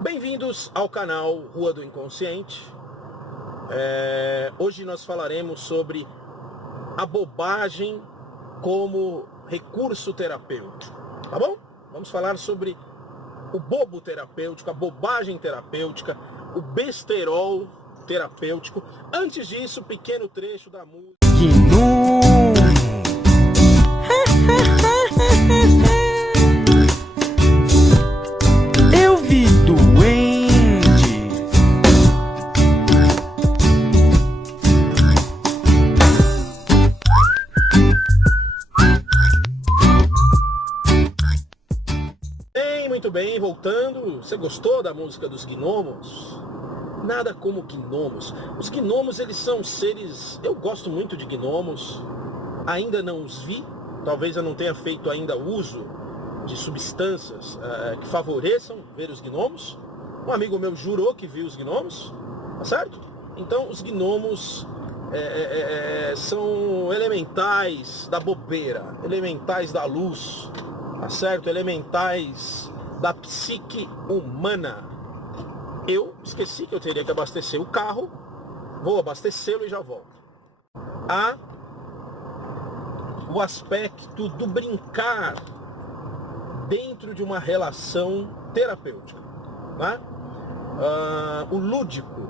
Bem-vindos ao canal Rua do Inconsciente. Hoje nós falaremos sobre a bobagem como recurso terapêutico, tá bom? Vamos falar sobre o bobo terapêutico, a bobagem terapêutica, o besterol terapêutico. Antes disso, pequeno trecho da música. Eu vi duendes. Muito bem, voltando. Você gostou da música dos gnomos? Nada como gnomos. Os gnomos, eles são seres... Eu gosto muito de gnomos. Ainda não os vi. Talvez eu não tenha feito ainda uso de substâncias que favoreçam ver os gnomos. Um amigo meu jurou que viu os gnomos, tá certo? Então os gnomos são elementais da bobeira, elementais da luz, tá certo? Elementais da psique humana. Eu esqueci que eu teria que abastecer o carro, vou abastecê-lo e já volto. O aspecto do brincar dentro de uma relação terapêutica, né? O lúdico,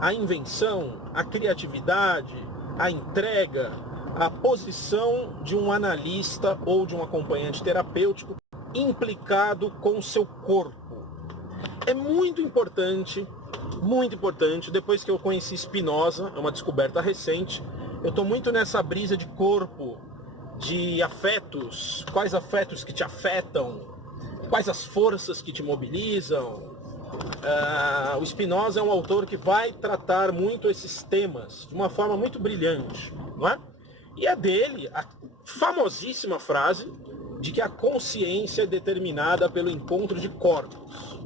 a invenção, a criatividade, a entrega, a posição de um analista ou de um acompanhante terapêutico implicado com o seu corpo. É muito importante, depois que eu conheci Spinoza, é uma descoberta recente, eu estou muito nessa brisa de corpo, de afetos, quais afetos que te afetam, quais as forças que te mobilizam. O Spinoza é um autor que vai tratar muito esses temas de uma forma muito brilhante, não é? E é dele a famosíssima frase de que a consciência é determinada pelo encontro de corpos.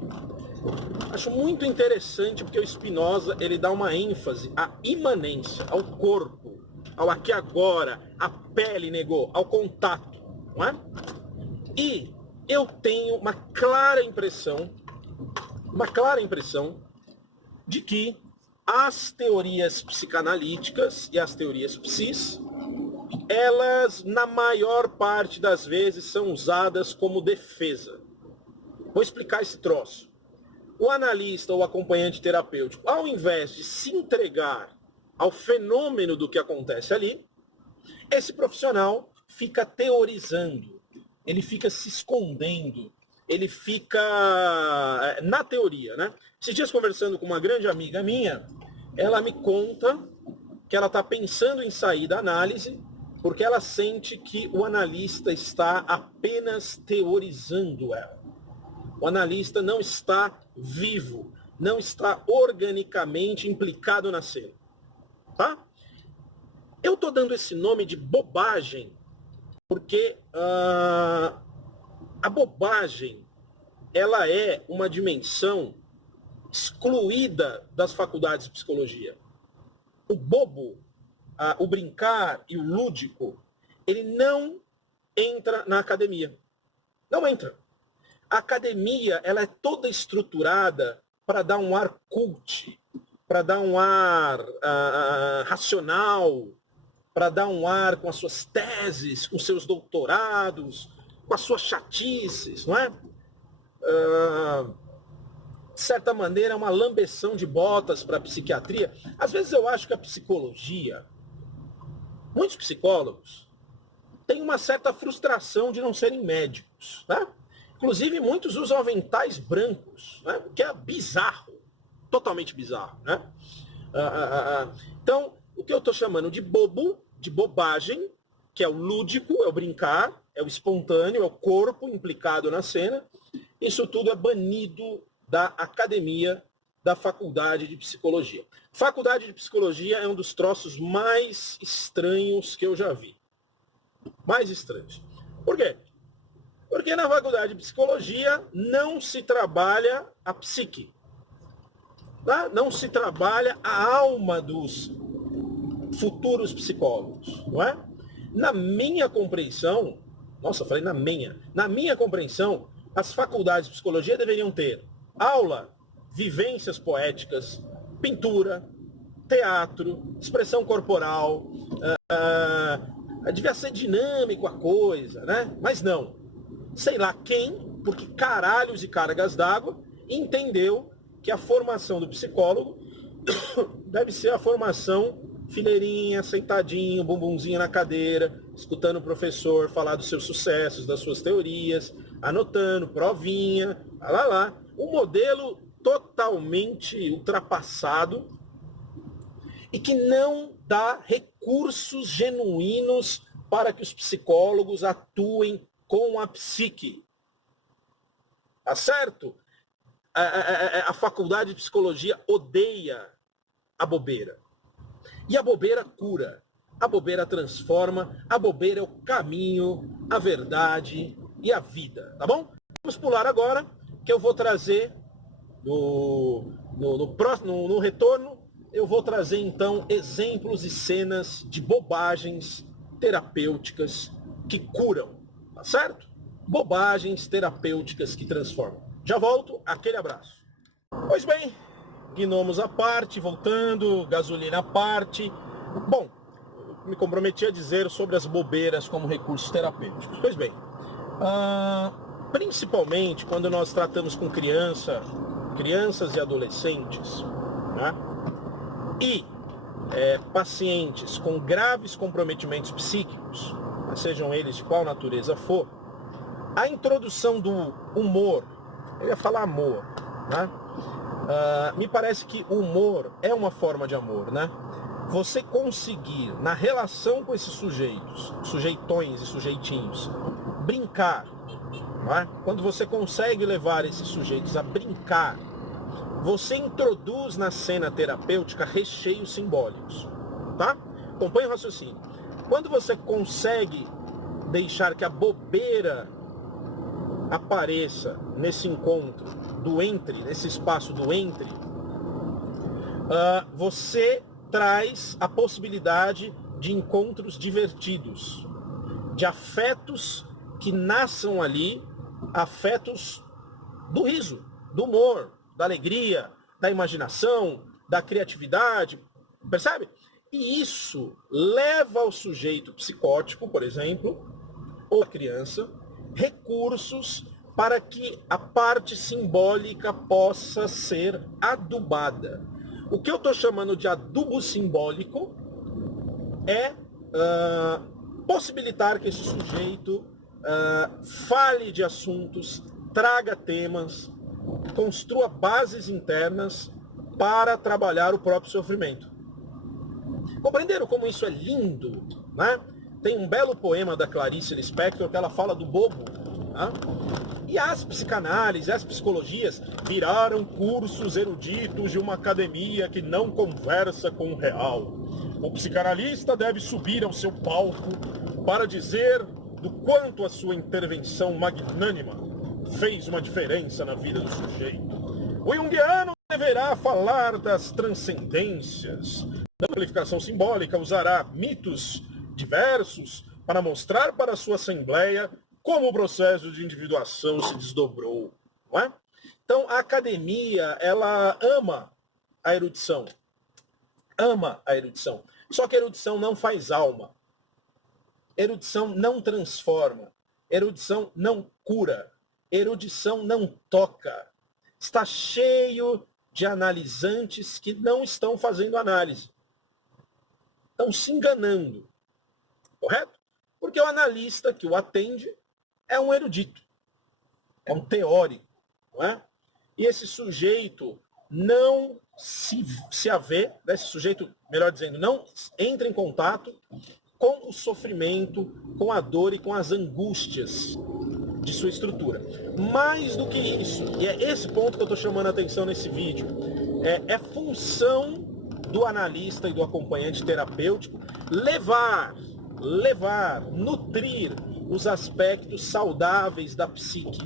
Acho muito interessante porque o Spinoza ele dá uma ênfase à imanência, ao corpo, ao aqui agora, à pele, negou, ao contato, não é? E eu tenho uma clara impressão de que as teorias psicanalíticas e as teorias psis, elas na maior parte das vezes são usadas como defesa. Vou explicar esse troço. O analista ou acompanhante terapêutico, ao invés de se entregar ao fenômeno do que acontece ali, esse profissional fica teorizando, ele fica se escondendo, ele fica na teoria, né? Esses dias conversando com uma grande amiga minha, ela me conta que ela está pensando em sair da análise porque ela sente que o analista está apenas teorizando ela. O analista não está vivo, não está organicamente implicado na cena. Tá? Eu estou dando esse nome de bobagem porque a bobagem ela é uma dimensão excluída das faculdades de psicologia. O bobo, o brincar e o lúdico, ele não entra na academia. Não entra. A academia ela é toda estruturada para dar um ar cult, para dar um ar racional, para dar um ar com as suas teses, com seus doutorados, com as suas chatices, não é? De certa maneira, é uma lambeção de botas para a psiquiatria. Às vezes eu acho que a psicologia, muitos psicólogos, têm uma certa frustração de não serem médicos, né? Inclusive, muitos usam aventais brancos, né? O que é bizarro, totalmente bizarro, né? Então, o que eu estou chamando de bobo, de bobagem, que é o lúdico, é o brincar, é o espontâneo, é o corpo implicado na cena, isso tudo é banido da academia, da faculdade de psicologia. Faculdade de psicologia é um dos troços mais estranhos que eu já vi. Mais estranhos. Por quê? Porque na faculdade de psicologia não se trabalha a psique. Tá? Não se trabalha a alma dos futuros psicólogos. Não é? Na minha compreensão, nossa, eu falei na minha compreensão, as faculdades de psicologia deveriam ter Aula, vivências poéticas, pintura, teatro, expressão corporal, devia ser dinâmico a coisa, né? Mas não. Sei lá quem, porque caralhos e cargas d'água, entendeu que a formação do psicólogo deve ser a formação fileirinha, sentadinho, bumbumzinho na cadeira, escutando o professor falar dos seus sucessos, das suas teorias, anotando, provinha, lá. Um modelo totalmente ultrapassado e que não dá recursos genuínos para que os psicólogos atuem com a psique. Tá certo? A faculdade de psicologia odeia a bobeira. E a bobeira cura. A bobeira transforma. A bobeira é o caminho, a verdade e a vida. Tá bom? Vamos pular agora, que eu vou trazer no retorno, eu vou trazer então exemplos e cenas de bobagens terapêuticas que curam. Tá certo? Bobagens terapêuticas que transformam. Já volto, aquele abraço. Pois bem, gnomos à parte, voltando, gasolina à parte. Bom, me comprometi a dizer sobre as bobeiras como recursos terapêuticos. Pois bem, principalmente quando nós tratamos com crianças e adolescentes, né? E pacientes com graves comprometimentos psíquicos, sejam eles de qual natureza for, a introdução do humor, eu ia falar amor, né? Me parece que o humor é uma forma de amor, né? Você conseguir, na relação com esses sujeitos, sujeitões e sujeitinhos, brincar, não é? Quando você consegue levar esses sujeitos a brincar, você introduz na cena terapêutica recheios simbólicos, tá? Acompanhe o raciocínio. Quando você consegue deixar que a bobeira apareça nesse encontro do entre, nesse espaço do entre, você traz a possibilidade de encontros divertidos, de afetos que nasçam ali, afetos do riso, do humor, da alegria, da imaginação, da criatividade, percebe? E isso leva ao sujeito psicótico, por exemplo, ou a criança, recursos para que a parte simbólica possa ser adubada. O que eu estou chamando de adubo simbólico é possibilitar que esse sujeito fale de assuntos, traga temas, construa bases internas para trabalhar o próprio sofrimento. Compreenderam como isso é lindo, né? Tem um belo poema da Clarice Lispector que ela fala do bobo, né? E as psicanálises, as psicologias viraram cursos eruditos de uma academia que não conversa com o real. O psicanalista deve subir ao seu palco para dizer do quanto a sua intervenção magnânima fez uma diferença na vida do sujeito. O junguiano deverá falar das transcendências. Na amplificação simbólica, usará mitos diversos para mostrar para a sua assembleia como o processo de individuação se desdobrou. Não é? Então, a academia, ela ama a erudição. Ama a erudição. Só que a erudição não faz alma. Erudição não transforma. Erudição não cura. Erudição não toca. Está cheio de analisantes que não estão fazendo análise. Estão se enganando. Correto? Porque o analista que o atende é um erudito. É um teórico. Não é? E esse sujeito não se avê, né? Esse sujeito, melhor dizendo, não entra em contato com o sofrimento, com a dor e com as angústias de sua estrutura. Mais do que isso, e é esse ponto que eu estou chamando a atenção nesse vídeo, é função do analista e do acompanhante terapêutico nutrir os aspectos saudáveis da psique,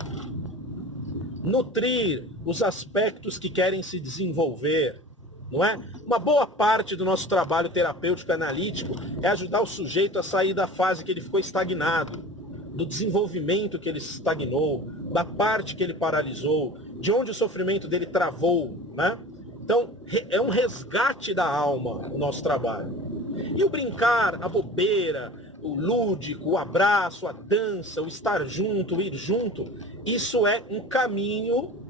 nutrir os aspectos que querem se desenvolver, não é? Uma boa parte do nosso trabalho terapêutico analítico é ajudar o sujeito a sair da fase que ele ficou estagnado, do desenvolvimento que ele estagnou, da parte que ele paralisou, de onde o sofrimento dele travou, né? Então, é um resgate da alma o nosso trabalho. E o brincar, a bobeira, o lúdico, o abraço, a dança, o estar junto, o ir junto, isso é um caminho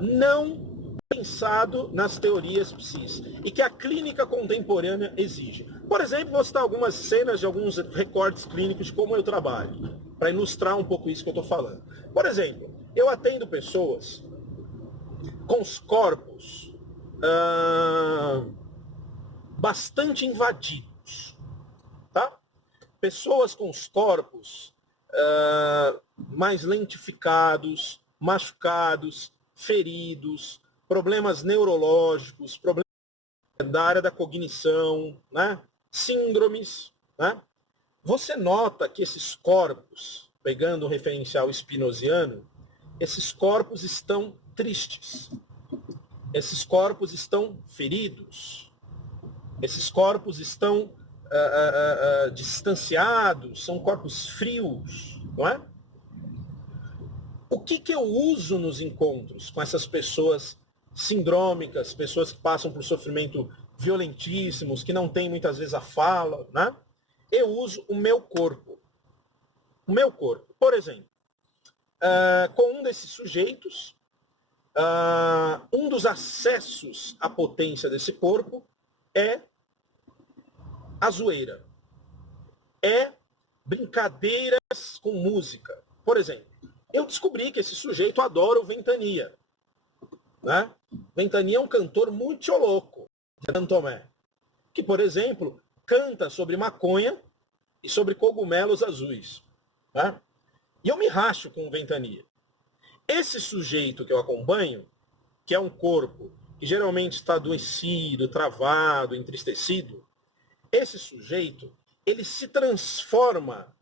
não pensado nas teorias psis e que a clínica contemporânea exige. Por exemplo, vou citar algumas cenas de alguns recortes clínicos de como eu trabalho, para ilustrar um pouco isso que eu estou falando. Por exemplo, eu atendo pessoas com os corpos bastante invadidos, tá? Pessoas com os corpos mais lentificados, machucados, feridos, problemas neurológicos, problemas da área da cognição, né? Síndromes, né? Você nota que esses corpos, pegando o referencial spinoziano, esses corpos estão tristes, esses corpos estão feridos, esses corpos estão distanciados, são corpos frios, não é? O que eu uso nos encontros com essas pessoas sindrômicas, pessoas que passam por sofrimento violentíssimos, que não têm muitas vezes a fala, né? Eu uso o meu corpo. O meu corpo. Por exemplo, com um desses sujeitos, um dos acessos à potência desse corpo é a zoeira. É brincadeiras com música. Por exemplo, eu descobri que esse sujeito adora o Ventania. Né? Ventania é um cantor muito louco, de Santo Tomé, que, por exemplo, canta sobre maconha e sobre cogumelos azuis. Né? E eu me racho com o Ventania. Esse sujeito que eu acompanho, que é um corpo que geralmente está adoecido, travado, entristecido, esse sujeito, ele se transforma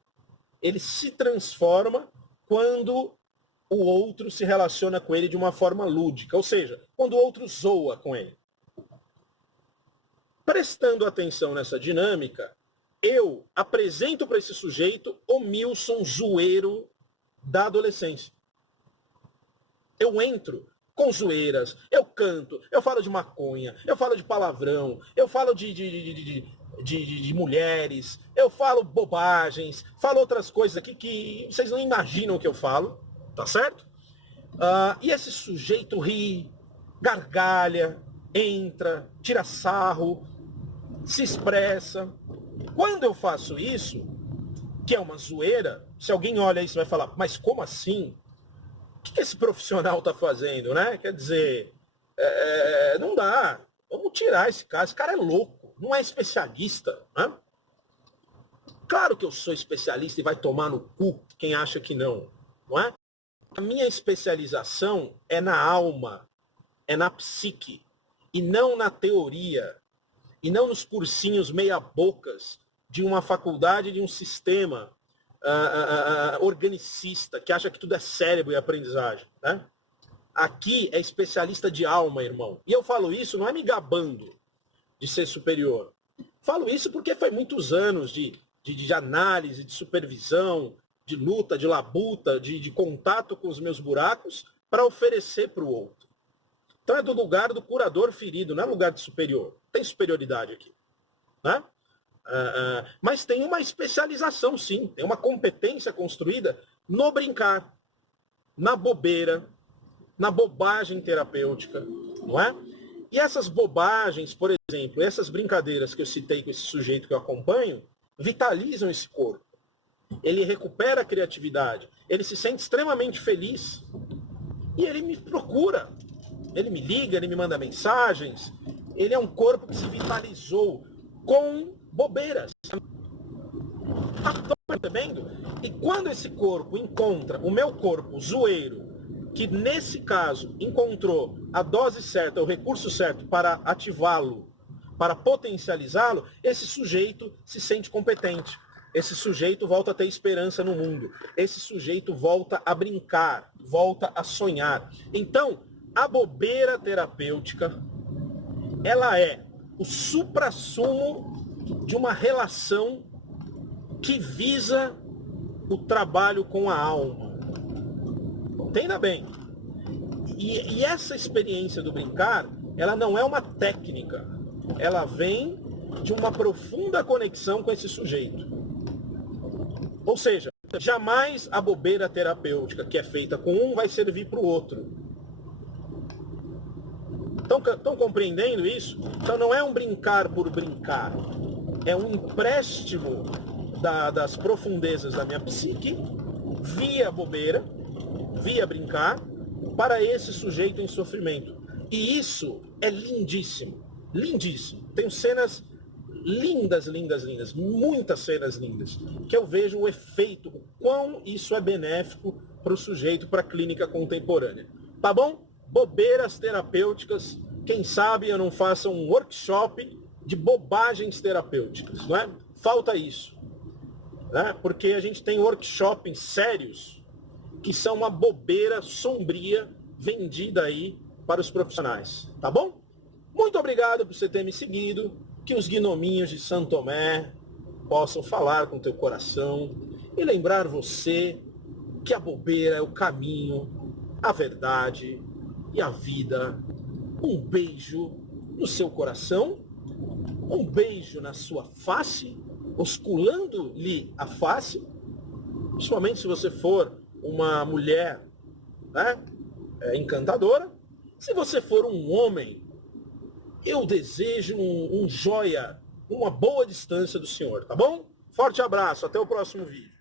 quando o outro se relaciona com ele de uma forma lúdica, ou seja, quando o outro zoa com ele. Prestando atenção nessa dinâmica, eu apresento para esse sujeito o Milson zoeiro da adolescência. Eu entro com zoeiras, eu canto, eu falo de maconha, eu falo de palavrão, eu falo de mulheres, eu falo bobagens, falo outras coisas aqui que vocês não imaginam o que eu falo, tá certo? E esse sujeito ri, gargalha, entra, tira sarro, se expressa. Quando eu faço isso, que é uma zoeira, se alguém olha isso vai falar, mas como assim? O que esse profissional está fazendo, né? Quer dizer, não dá. Vamos tirar esse cara. Esse cara é louco, não é especialista. Né? Claro que eu sou especialista e vai tomar no cu quem acha que não. Não é? A minha especialização é na alma, é na psique, e não na teoria, e não nos cursinhos meia-bocas de uma faculdade, de um sistema organicista, que acha que tudo é cérebro e aprendizagem. Né? Aqui é especialista de alma, irmão. E eu falo isso não é me gabando de ser superior. Falo isso porque foi muitos anos de análise, de supervisão, de luta, de labuta, de contato com os meus buracos para oferecer para o outro. Então é do lugar do curador ferido, não é lugar de superior. Tem superioridade aqui. Né? Mas tem uma especialização, sim. Tem uma competência construída no brincar, na bobeira, na bobagem terapêutica, não é? E essas bobagens, por exemplo, essas brincadeiras que eu citei com esse sujeito que eu acompanho, vitalizam esse corpo. Ele recupera a criatividade, ele se sente extremamente feliz e ele me procura. Ele me liga, ele me manda mensagens. Ele é um corpo que se vitalizou com bobeiras. Estão percebendo? E quando esse corpo encontra o meu corpo zoeiro, que nesse caso encontrou a dose certa, o recurso certo para ativá-lo, para potencializá-lo, esse sujeito se sente competente. Esse sujeito volta a ter esperança no mundo. Esse sujeito volta a brincar, volta a sonhar. Então, a bobeira terapêutica, ela é o suprassumo de uma relação que visa o trabalho com a alma. Entenda bem, E essa experiência do brincar, ela não é uma técnica. Ela vem de uma profunda conexão com esse sujeito. Ou seja, jamais a bobeira terapêutica que é feita com um vai servir para o outro. Estão compreendendo isso? Então não é um brincar por brincar. É um empréstimo das profundezas da minha psique, via bobeira, via brincar, para esse sujeito em sofrimento. E isso é lindíssimo. Lindíssimo. Tenho cenas lindas, lindas, lindas. Muitas cenas lindas. Que eu vejo o efeito, o quão isso é benéfico para o sujeito, para a clínica contemporânea. Tá bom? Bobeiras terapêuticas. Quem sabe eu não faça um workshop de bobagens terapêuticas, não é? Falta isso, né? Porque a gente tem workshops sérios que são uma bobeira sombria vendida aí para os profissionais, tá bom? Muito obrigado por você ter me seguido, que os gnominhos de Santo Tomé possam falar com teu coração e lembrar você que a bobeira é o caminho, a verdade e a vida. Um beijo no seu coração, um beijo na sua face, osculando-lhe a face, principalmente se você for uma mulher, né, encantadora. Se você for um homem, eu desejo um joia, uma boa distância do senhor, tá bom? Forte abraço, até o próximo vídeo.